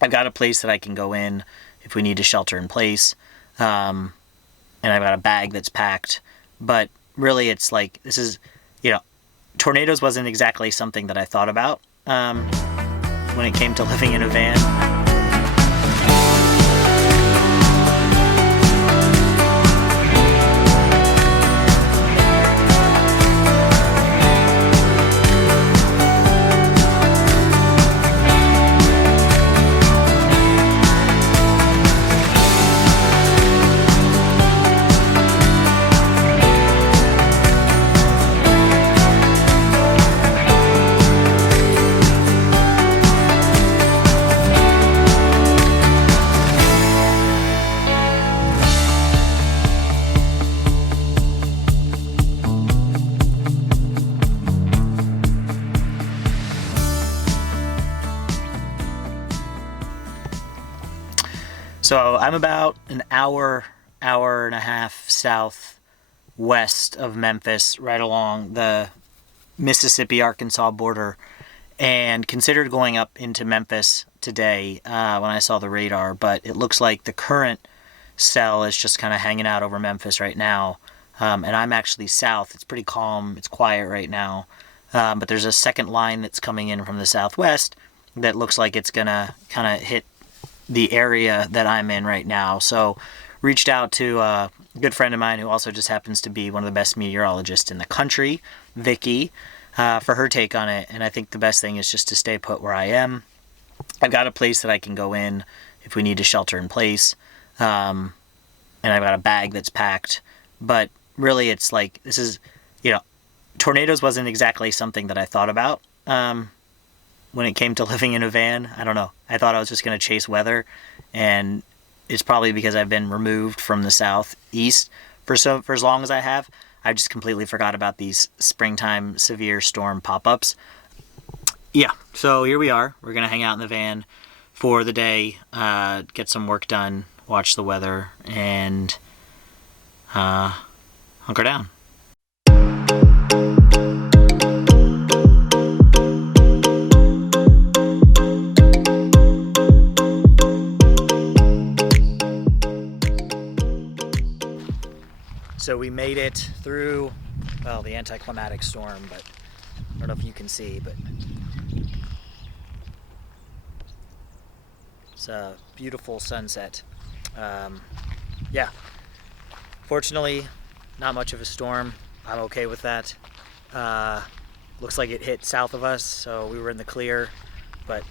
I've got a place that I can go in if we need to shelter in place. And I've got a bag that's packed. But really, it's like, this is, tornadoes wasn't exactly something that I thought about when it came to living in a van. So I'm about an hour and a half southwest of Memphis, right along the Mississippi-Arkansas border, and considered going up into Memphis today when I saw the radar, but it looks like the current cell is just kind of hanging out over Memphis right now, and I'm actually south. It's pretty calm. It's quiet right now, but there's a second line that's coming in from the southwest that looks like it's going to kind of hit the area that I'm in right now. So reached out to a good friend of mine who also just happens to be one of the best meteorologists in the country, Vicky, for her take on it. And I think the best thing is just to stay put where I am. I've got a place that I can go in if we need to shelter in place. And I've got a bag that's packed. But really, it's like, this is, tornadoes wasn't exactly something that I thought about when it came to living in a van. I don't know. I thought I was just going to chase weather, and it's probably because I've been removed from the southeast for as long as I have. I just completely forgot about these springtime severe storm pop-ups. Yeah, so here we are. We're going to hang out in the van for the day, get some work done, watch the weather, and hunker down. So we made it through, well, the anticlimactic storm, but I don't know if you can see, but it's a beautiful sunset. Yeah, fortunately, not much of a storm. I'm okay with that. Looks like it hit south of us, so we were in the clear, but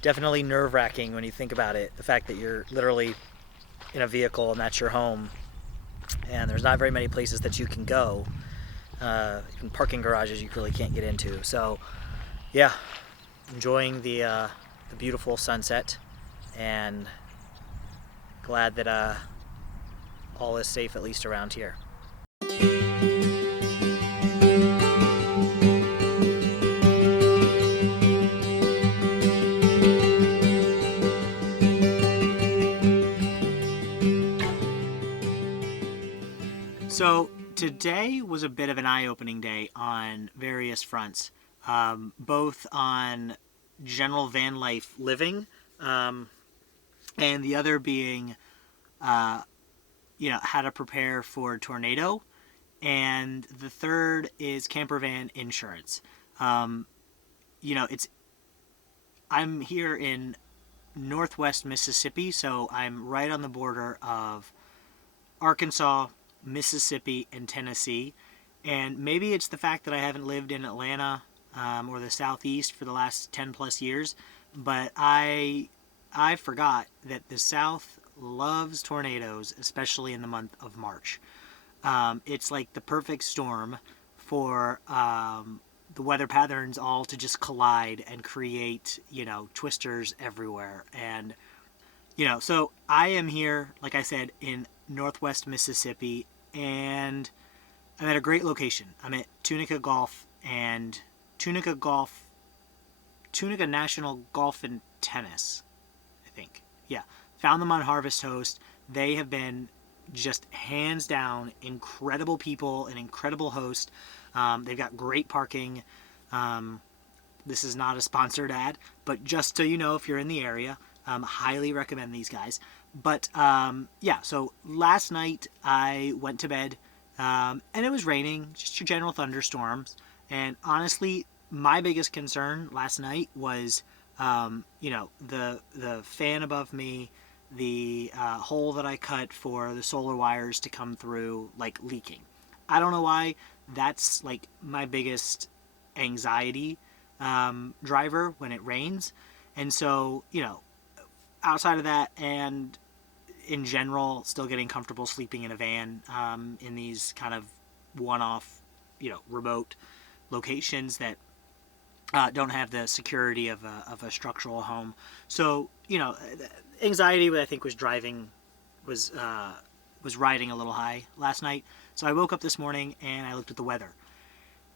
definitely nerve-wracking when you think about it. The fact that you're literally in a vehicle and that's your home, and there's not very many places that you can go. In parking garages you really can't get into. So yeah, enjoying the beautiful sunset, and glad that all is safe, at least around here. So today was a bit of an eye-opening day on various fronts, both on general van life living, and the other being, how to prepare for a tornado, and the third is campervan insurance. I'm here in northwest Mississippi, so I'm right on the border of Arkansas, Mississippi, and Tennessee. And maybe it's the fact that I haven't lived in Atlanta or the Southeast for the last 10 plus years, but I forgot that the South loves tornadoes, especially in the month of March. It's like the perfect storm for the weather patterns all to just collide and create, twisters everywhere. And, so I am here, like I said, in northwest Mississippi, and I'm at a great location. I'm at Tunica National Golf and Tennis, I think. Yeah, found them on Harvest Host. They have been just hands down incredible people, an incredible host. They've got great parking. This is not a sponsored ad, but just so you know, if you're in the area, Highly recommend these guys. But yeah, so last night I went to bed and it was raining, just your general thunderstorms. And honestly, my biggest concern last night was, the fan above me, the hole that I cut for the solar wires to come through, like leaking. I don't know why. That's like my biggest anxiety driver when it rains. And so, outside of that, and in general, still getting comfortable sleeping in a van in these kind of one-off, remote locations that don't have the security of a structural home. So, anxiety I think was was riding a little high last night. So I woke up this morning and I looked at the weather,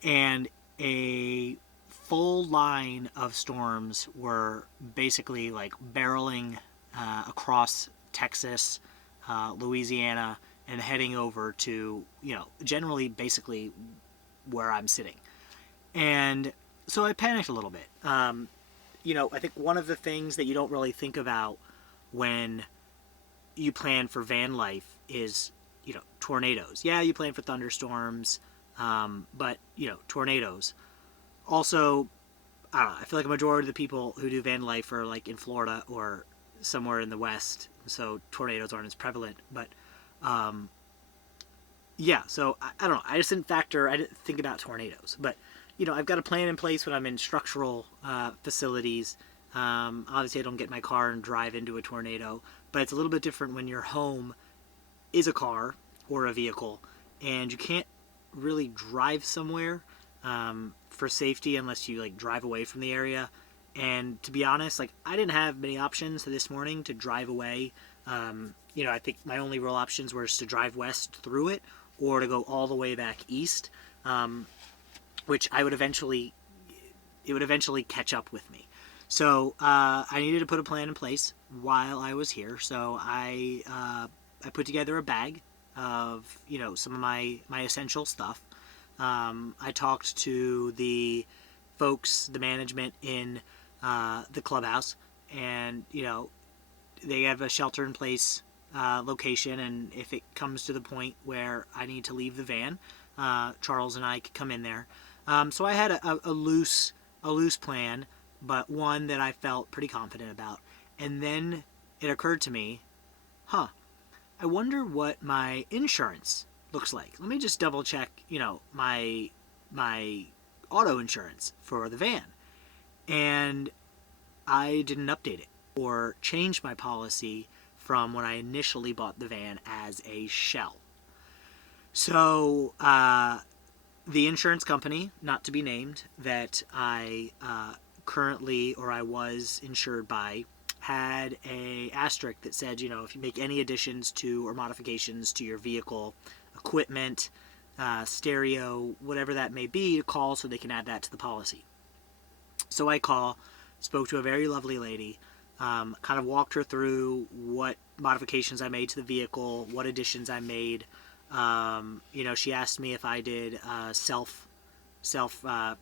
and a full line of storms were basically like barreling across Texas, Louisiana, and heading over to, generally basically where I'm sitting. And so I panicked a little bit. I think one of the things that you don't really think about when you plan for van life is, tornadoes. Yeah, you plan for thunderstorms, but, tornadoes. Also, I don't know, I feel like a majority of the people who do van life are like in Florida or somewhere in the West, so tornadoes aren't as prevalent. But yeah, so I don't know. I didn't think about tornadoes. But, I've got a plan in place when I'm in structural facilities. Obviously, I don't get in my car and drive into a tornado, but it's a little bit different when your home is a car or a vehicle and you can't really drive somewhere for safety unless you like drive away from the area. And to be honest, like I didn't have many options this morning to drive away. I think my only real options were to drive west through it or to go all the way back east, which it would eventually catch up with me. So I needed to put a plan in place while I was here. So I put together a bag of some of my essential stuff. I talked to the folks, the management in the clubhouse, and they have a shelter in place location, and if it comes to the point where I need to leave the van, Charles and I could come in there. So I had a loose plan, but one that I felt pretty confident about. And then it occurred to me, I wonder what my insurance looks like. Let me just double check, my auto insurance for the van. And I didn't update it or change my policy from when I initially bought the van as a shell. So the insurance company, not to be named, that I I was insured by, had a asterisk that said, if you make any additions to or modifications to your vehicle, equipment, stereo, whatever that may be, call so they can add that to the policy. So I spoke to a very lovely lady, kind of walked her through what modifications I made to the vehicle, what additions I made. She asked me if I did self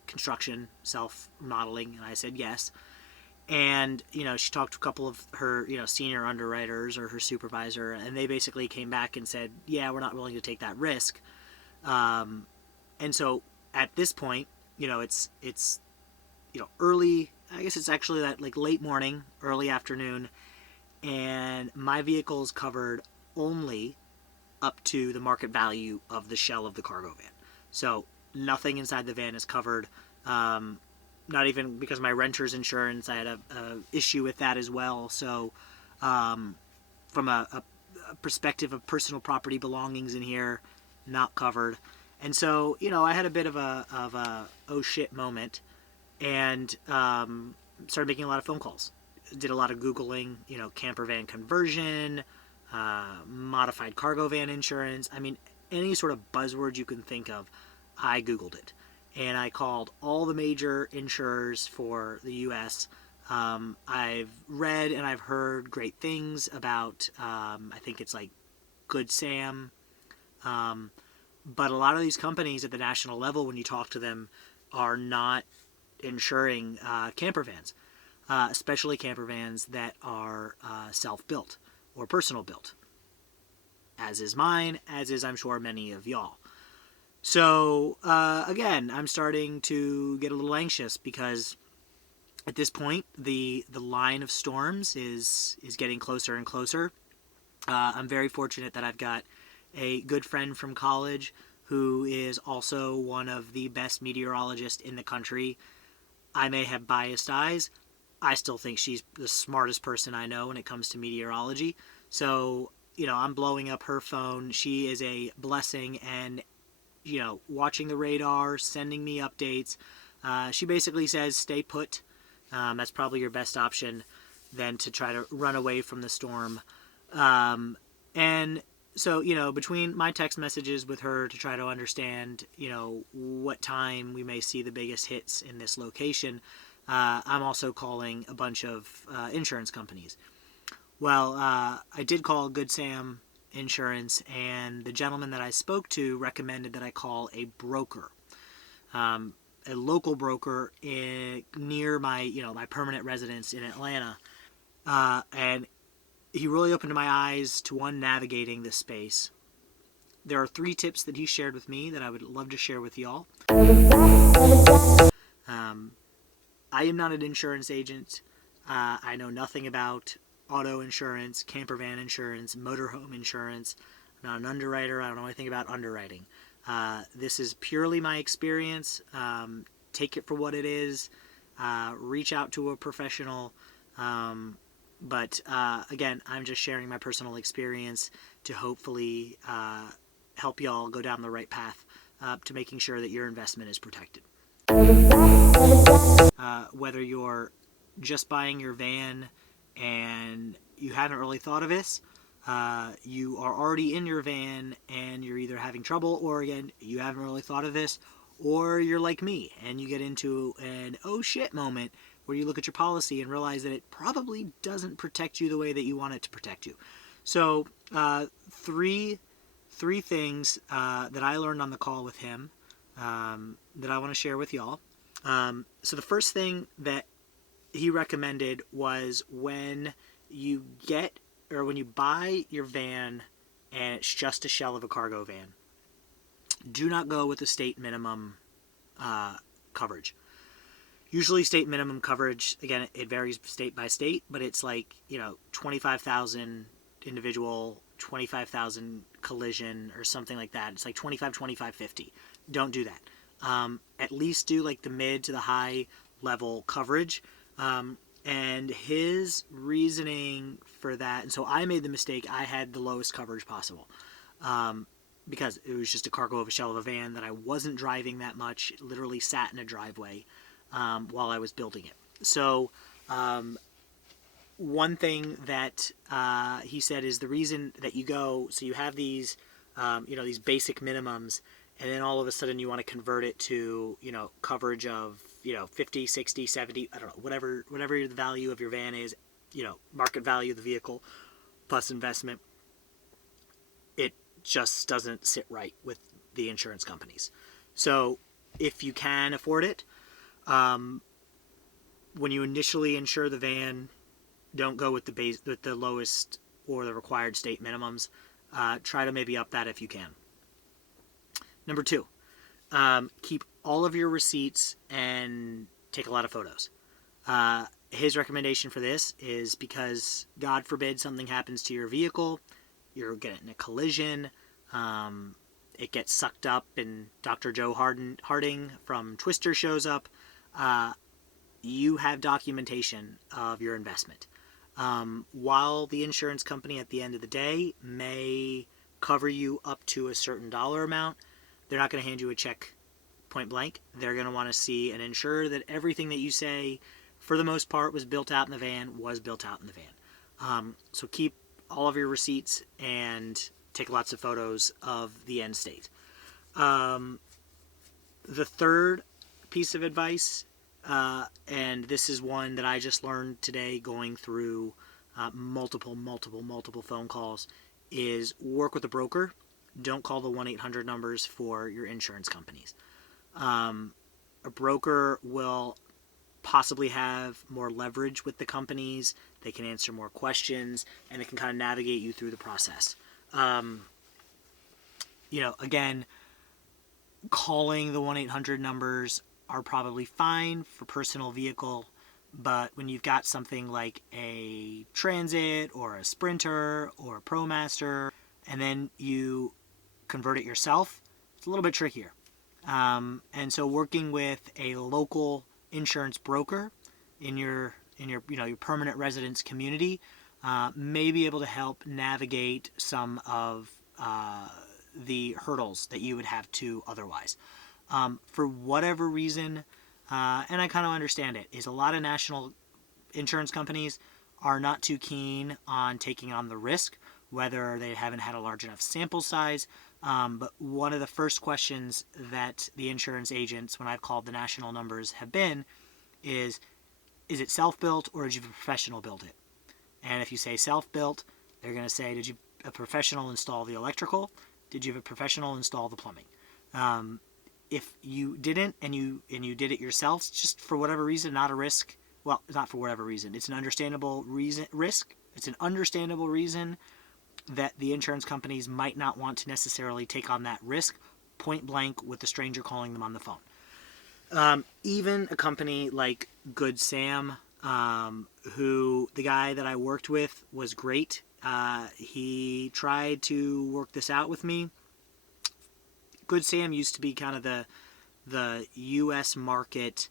construction, self modeling, and I said yes. And she talked to a couple of her senior underwriters or her supervisor, and they basically came back and said, yeah, we're not willing to take that risk. And so at this point, it's early. I guess it's actually that like late morning, early afternoon, and my vehicle is covered only up to the market value of the shell of the cargo van. So nothing inside the van is covered. Not even because my renter's insurance, I had a issue with that as well. So from a perspective of personal property belongings in here, not covered. And so, I had a bit of a oh shit moment, and started making a lot of phone calls. Did a lot of Googling, campervan conversion, modified cargo van insurance. I mean, any sort of buzzword you can think of, I Googled it. And I called all the major insurers for the U.S. I've read and I've heard great things about, I think it's like Good Sam. But a lot of these companies at the national level, when you talk to them, are not insuring camper vans. especially camper vans that are self-built or personal built, as is mine, as is I'm sure many of y'all. So again, I'm starting to get a little anxious because at this point the line of storms is getting closer and closer. I'm very fortunate that I've got a good friend from college who is also one of the best meteorologists in the country. I may have biased eyes. I still think she's the smartest person I know when it comes to meteorology. So, I'm blowing up her phone. She is a blessing, and, watching the radar, sending me updates. She basically says, stay put. That's probably your best option than to try to run away from the storm. And so, between my text messages with her to try to understand, what time we may see the biggest hits in this location, I'm also calling a bunch of insurance companies. Well, I did call Good Sam Insurance, and the gentleman that I spoke to recommended that I call a broker, a local broker near my, my permanent residence in Atlanta. And he really opened my eyes to one, navigating this space. There are 3 tips that he shared with me that I would love to share with y'all. I am not an insurance agent. I know nothing about auto insurance, campervan insurance, motorhome insurance. I'm not an underwriter. I don't know anything about underwriting. This is purely my experience. Take it for what it is. Reach out to a professional. But again, I'm just sharing my personal experience to hopefully help y'all go down the right path to making sure that your investment is protected. Whether you're just buying your van and you haven't really thought of this, you are already in your van and you're either having trouble, or again, you haven't really thought of this, or you're like me and you get into an oh shit moment where you look at your policy and realize that it probably doesn't protect you the way that you want it to protect you. So three things that I learned on the call with him that I want to share with y'all. So the first thing that he recommended was when you buy your van and it's just a shell of a cargo van, do not go with the state minimum coverage. Usually state minimum coverage, again, it varies state by state, but it's like, 25,000 individual, 25,000 collision or something like that. It's like 25, 25, 50. Don't do that. At least do like the mid to the high level coverage. And his reasoning for that, and so I made the mistake, I had the lowest coverage possible. Because it was just a cargo of a shell of a van that I wasn't driving that much. It literally sat in a driveway while I was building it. So one thing that he said is the reason that you go, so you have these, these basic minimums, and then all of a sudden you want to convert it to, coverage of, 50, 60, 70, I don't know, whatever the value of your van is, market value of the vehicle plus investment. It just doesn't sit right with the insurance companies. So if you can afford it, when you initially insure the van, don't go with the lowest or the required state minimums. Try to maybe up that if you can. Number 2, keep all of your receipts and take a lot of photos. His recommendation for this is because, God forbid, something happens to your vehicle, you're getting a collision, it gets sucked up and Dr. Joe Harding from Twister shows up, you have documentation of your investment. While the insurance company at the end of the day may cover you up to a certain dollar amount, they're not going to hand you a check point blank. They're going to want to see and ensure that everything that you say, for the most part, was built out in the van, was built out in the van. So keep all of your receipts and take lots of photos of the end state. The third piece of advice, and this is one that I just learned today going through multiple phone calls, is work with a broker. Don't call the 1-800 numbers for your insurance companies. A broker will possibly have more leverage with the companies. They can answer more questions, and they can kind of navigate you through the process. Again, calling the 1-800 numbers are probably fine for personal vehicle, but when you've got something like a Transit or a Sprinter or a Promaster, and then you convert it yourself, it's a little bit trickier. And so working with a local insurance broker in your your permanent residence community may be able to help navigate some of the hurdles that you would have to otherwise. For whatever reason, and I kind of understand it, is a lot of national insurance companies are not too keen on taking on the risk, whether they haven't had a large enough sample size. But one of the first questions that the insurance agents, when I've called the national numbers, have been is it self-built or did you have a professional build it? And if you say self-built, they're going to say, did you a professional install the electrical? Did you have a professional install the plumbing? If you didn't and you did it yourself, just for whatever reason, not a risk. Well, not for whatever reason. It's an understandable risk. It's an understandable reason that the insurance companies might not want to necessarily take on that risk point blank with a stranger calling them on the phone. Even a company like Good Sam, who the guy that I worked with was great. He tried to work this out with me. Good Sam used to be kind of the U.S. market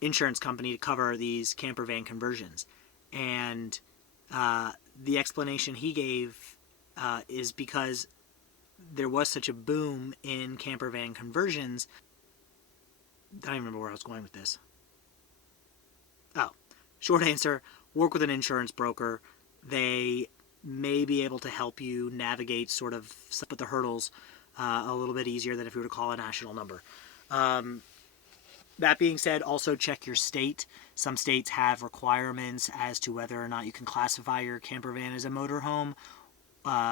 insurance company to cover these campervan conversions. And the explanation he gave is because there was such a boom in campervan conversions. I don't even remember where I was going with this. Oh, short answer, work with an insurance broker. They may be able to help you navigate sort of some of the hurdles a little bit easier than if you were to call a national number. That being said, also check your state. Some states have requirements as to whether or not you can classify your campervan as a motorhome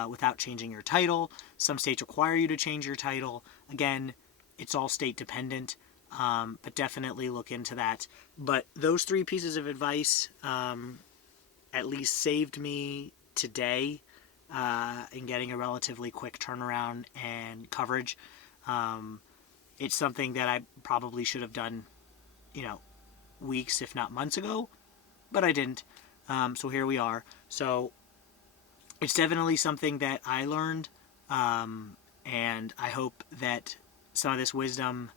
without changing your title. Some states require you to change your title. Again, it's all state dependent, but definitely look into that. But those 3 pieces of advice at least saved me today in getting a relatively quick turnaround and coverage. It's something that I probably should have done, weeks, if not months ago, but I didn't. So here we are. So it's definitely something that I learned, and I hope that some of this wisdom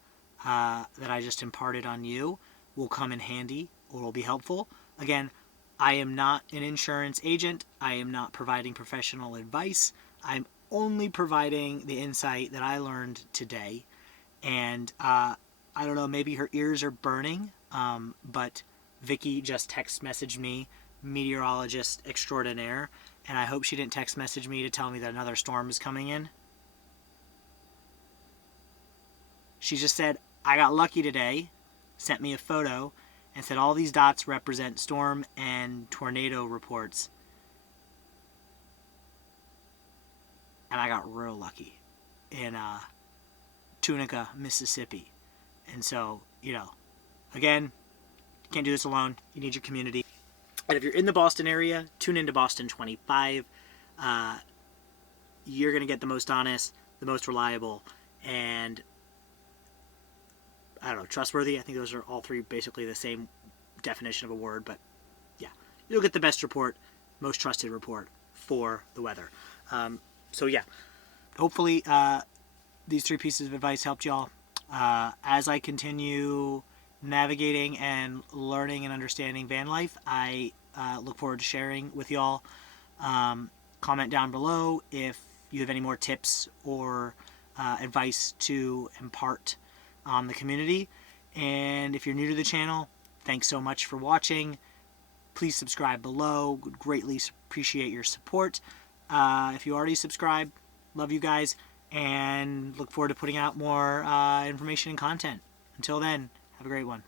that I just imparted on you will come in handy or will be helpful. Again, I am not an insurance agent. I am not providing professional advice. I'm only providing the insight that I learned today. And I don't know, maybe her ears are burning, but Vicky just text messaged me, meteorologist extraordinaire, and I hope she didn't text message me to tell me that another storm is coming in. She just said, I got lucky today, sent me a photo, and said all these dots represent storm and tornado reports. And I got real lucky in Tunica, Mississippi. And so, again, you can't do this alone. You need your community. And if you're in the Boston area, tune into Boston 25. You're going to get the most honest, the most reliable, and I don't know, trustworthy. I think those are all 3 basically the same definition of a word, but yeah, you'll get the best report, most trusted report for the weather. So yeah, hopefully these 3 pieces of advice helped y'all. As I continue navigating and learning and understanding van life, I look forward to sharing with y'all. Comment down below if you have any more tips or advice to impart on the community. And if you're new to the channel, thanks so much for watching. Please subscribe below. Would greatly appreciate your support. If you already subscribed, love you guys, and look forward to putting out more information and content. Until then, have a great one.